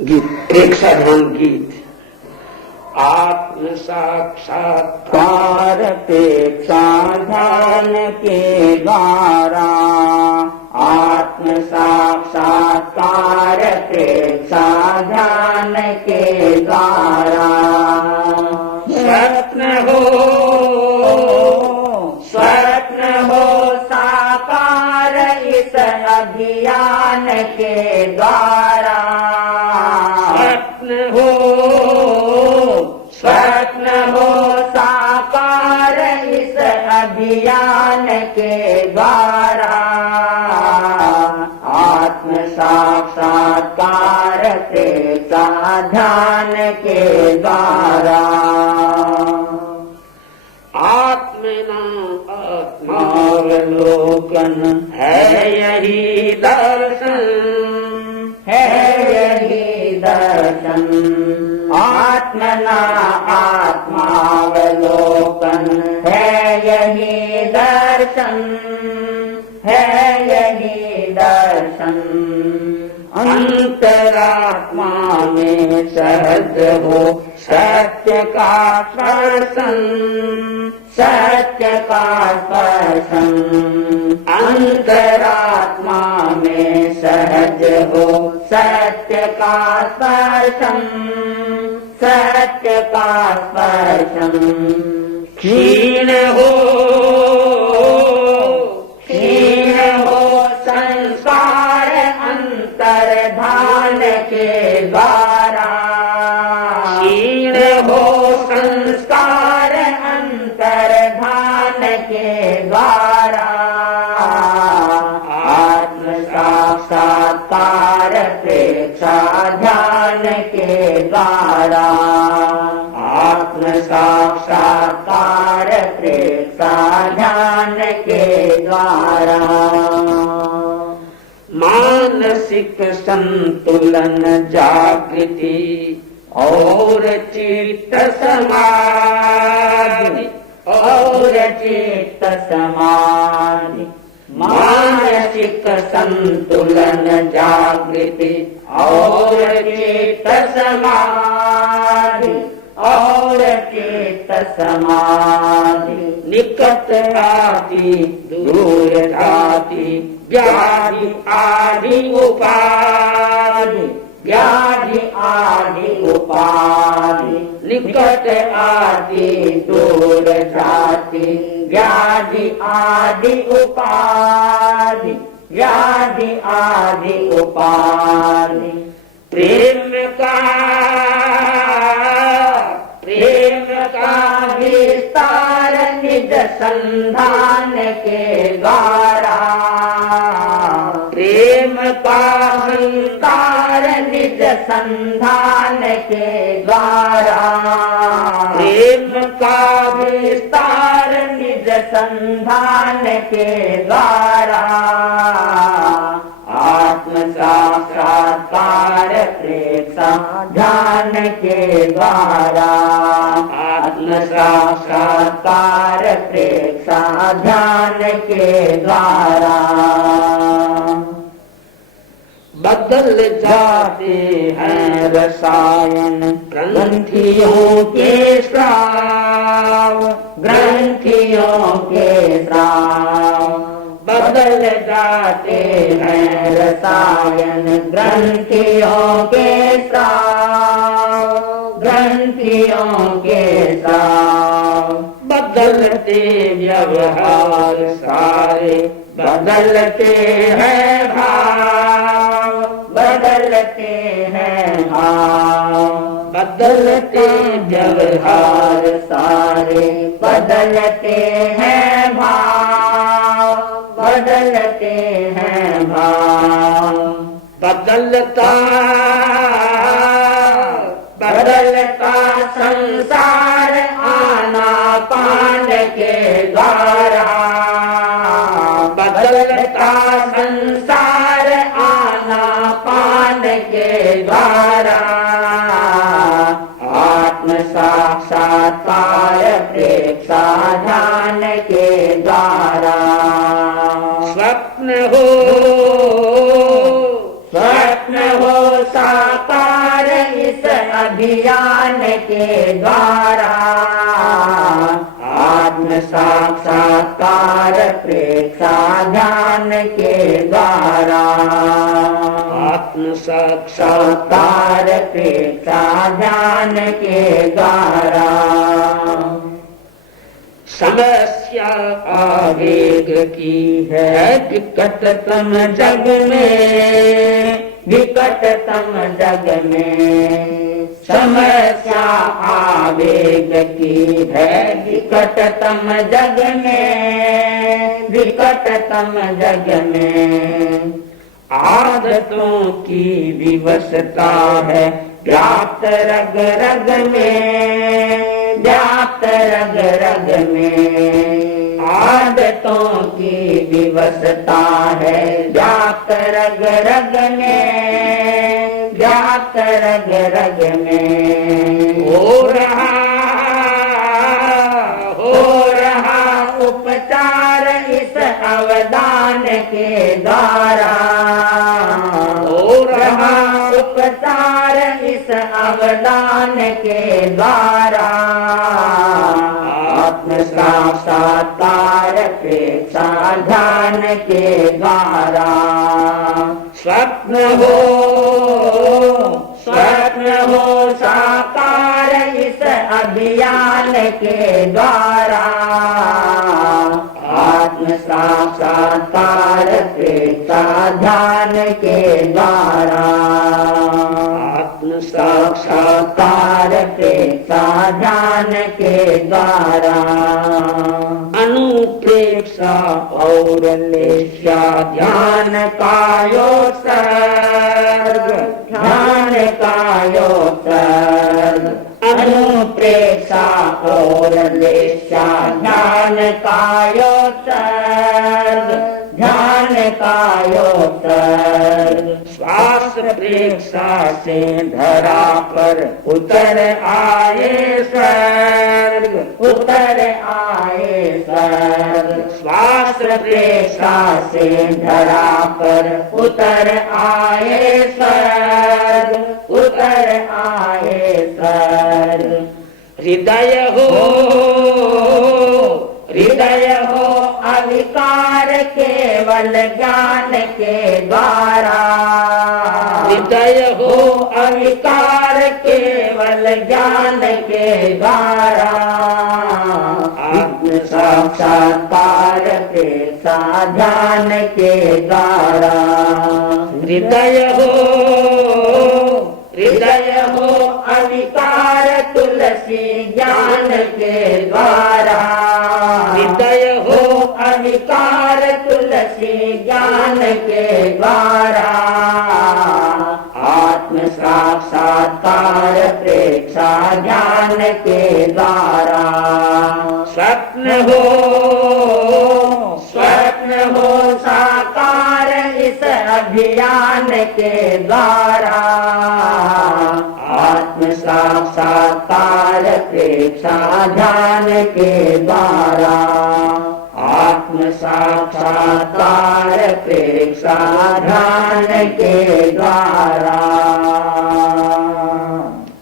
गीत प्रेक्षा ध्यान गीत। आत्म साक्षात्कार प्रेक्षा ध्यान के द्वारा, आत्म साक्षात्कार प्रेक्षा ध्यान के द्वारा। स्वप्न हो साकार इस अभियान के द्वारा। स्वप्न हो साकार इस अभियान के द्वारा। आत्म साक्षात्कार प्रेक्षा ध्यान के द्वारा। आत्मावलोकन है यही दर्शन, है यही दर्शन। आत्मना आत्मावलोकन है यही दर्शन, है यही दर्शन। अंतरात्मा में सहज हो सत्य का स्पर्शन, सत्य का स्पर्शन। अंतरात्मा में सहज हो सत्य का स्पर्शन, सत्य का स्पर्शन। क्षीण हो संस्कार अंतर्धान के द्वारा। क्षीण हो संस्कार अंतर्धान के द्वारा। आत्म साक्षात्कार प्रेक्षा ध्यान के द्वारा। आत्म साक्षात्कार प्रेक्षा ध्यान के द्वारा। मानसिक संतुलन जागृति और चित्त समाधि, और चित्त समाधि। मानसिक संतुलन जागृति और चित्त समाधि, और चित्त समाधि। निकट आदि दूर जाति व्याधि आदि उपाधि, व्याधि आदि उपाधि। निकट आदि दूर जाति व्याधि आदि उपाधि, व्याधि आदि उपाधि। प्रेम का विस्तार निज संधान के द्वारा। प्रेम का विस्तार निज संधान के द्वारा। प्रेम का विस्तार निज संधान के द्वारा। आत्म साक्षात्कार प्रेक्षा ध्यान के द्वारा। आत्म साक्षात्कार प्रेक्षा ध्यान के द्वारा। बदल जाते हैं रसायन ग्रंथियों के स्राव, ग्रंथियों के स्राव। बदल जाते हैं रसायन ग्रंथियों के स्राव, ग्रंथियों के स्राव। बदलते व्यवहार सारे बदलते हैं भाव, बदलते हैं भाव। बदलते व्यवहार सारे बदलते हैं भाव, बदलते हैं भाव। बदलता संसार आना पान के द्वारा। बदलता संसार आना पान के द्वारा। आत्म साक्षात्कार प्रेक्षा ध्यान के द्वारा। स्वप्न हो साकार अभियान के द्वारा आत्म साक्षात्कार प्रेक्षा ध्यान के द्वारा आत्म साक्षात्कार साकार प्रेक्षा ध्यान के द्वारा समस्या आवेग की है विकटतम जग में, विकटतम जग में समस्या आवेग की है विकटतम जग में, विकटतम जग में आदतों की विवशता है व्याप्त रग रग में, व्याप्त रग रग में आदतों की विवशता है व्याप्त रग रग में, व्याप्त रग रग में हो रहा उपचार इस अवदान के द्वारा, हो रहा उपचार इस अवदान के द्वारा आत्म साक्षात्कार प्रेक्षा ध्यान के द्वारा स्वप्न हो साकार इस अभियान के द्वारा आत्म साक्षात्कार प्रेक्षा ध्यान के द्वारा आत्म साक्षात्कार प्रेक्षा ध्यान के द्वारा अनुप्रेक्षा और लेख्या ध्यान कायोत्सर्ग, ध्यान कायोत्सर्ग अनुप्रेक्षा और लेख्या ध्यान कायोत्सर्ग, ध्यान कायोत्सर्ग श्वास प्रेक्षा से धरा पर उतर आए स्वर्ग, उतर आए स्वर्ग श्वास प्रेक्षा से धरा पर उतर आए स्वर्ग, उतर आए स्वर्ग हृदय हो अविकार केवल ज्ञान के द्वारा, हृदय हो अविकार केवल ज्ञान के द्वारा आत्म साक्षात्कार प्रेक्षा ध्यान के द्वारा हृदय हो अविकार तुलसी ज्ञान के द्वारा, हृदय हो अविकार तुलसी ज्ञान के द्वारा आत्म साक्षात्कार प्रेक्षा ज्ञान के द्वारा स्वप्न हो साकार इस अभियान के द्वारा आत्म साक्षात्कार प्रेक्षा ध्यान के द्वारा आत्म साक्षात्कार प्रेक्षा ध्यान के द्वारा